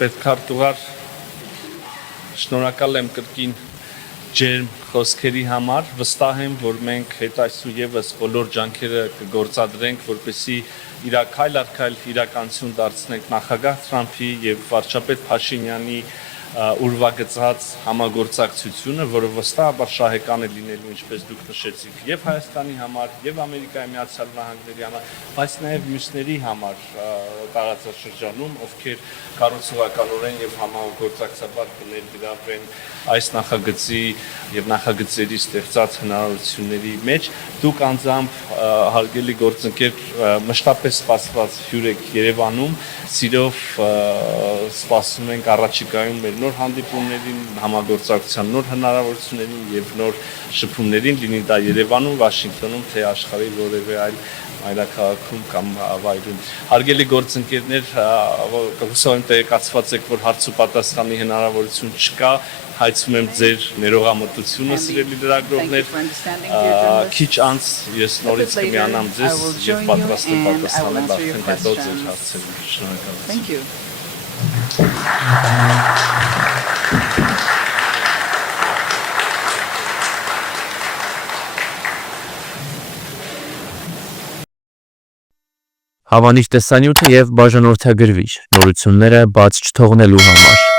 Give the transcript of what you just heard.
պետքարտուղար, շնորհակալ եմ կրկին ջերմ խոսքերի համար, վստահ եմ, որ մենք հետայսու եւս բոլոր ջանքերը կգործադրենք, որպեսզի քայլ առ քայլ իրականություն դարձնենք նախագահ Թրամփի եւ վարչապետ Փաշինյանի ուրվագծած համագործակցությունը, որը վստահաբար շահեկան է լինելու, ինչպես դուք նշեցիք, եւ Հայաստանի համար, եւ Ամերիկայի Միացյալ Նահանգների համար, բայց նաեւ մյուսների համար տարածաշրջանում, ովքեր կառուցողականորեն եւ համագործակցաբար կներգրավվեն այս նախագծի եւ նախագծերի ստեղծած հնարավորությունների մեջ։ Դուք անձամբ հարգելի գործընկեր մշտապես սպասված հյուր եք Երևանում, սիրով սպասում ենք առաջիկայում մեր նոր հանդիպումներին, համագործակցության նոր հնարավորություններին եւ նոր շփումներին, լինի դա Երևանում, Վաշինգտոնում, թե աշխարհի որևէ այլ մայրաքաղաքում կամ վայրում։ Հարգելի գործընկերներ, հուսով եմ տեղեկացված եք, որ հարց ու պատասխանի հնարավորություն չկա, հայցում եմ ձեր ներողամտությունը, սիրելի լրագրողներ, քիչ անց ես նորից կմիանամ ձեզ եւ պատրաստ եմ պատասխանել արդեն հետո ձեր հարցերին։ Շնորհակալություն։ Հավանիր տեսանյութը եւ բաժանորդագրվիր նորությունները բաց չթողնելու համար։